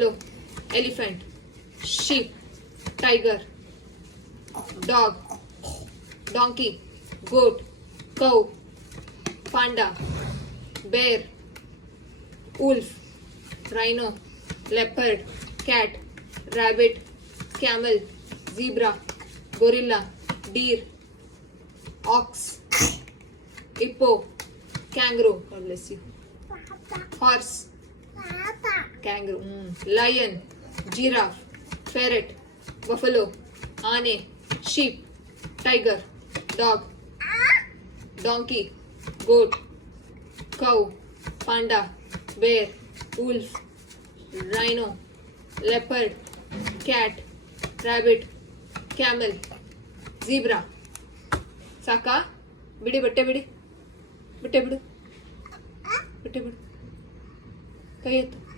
buffalo, elephant, sheep, tiger, dog, donkey, goat, cow, panda, bear, wolf, rhino, leopard, cat, rabbit, camel, zebra, gorilla, deer, ox, hippo, kangaroo, God bless you, horse, kangaroo, lion, giraffe, ferret, buffalo, ane, sheep, tiger, dog, donkey, goat, cow, panda, bear, wolf, rhino, leopard, cat, rabbit, camel, zebra. ಸಾಕಾ? ಬಿಡಿ ಬಟ್ಟೆ ಬಿಡಿ, ಬಟ್ಟೆ ಬಿಡು, ಬಟ್ಟೆ ಬಿಡು, ಕೈ ಎತ್ತು.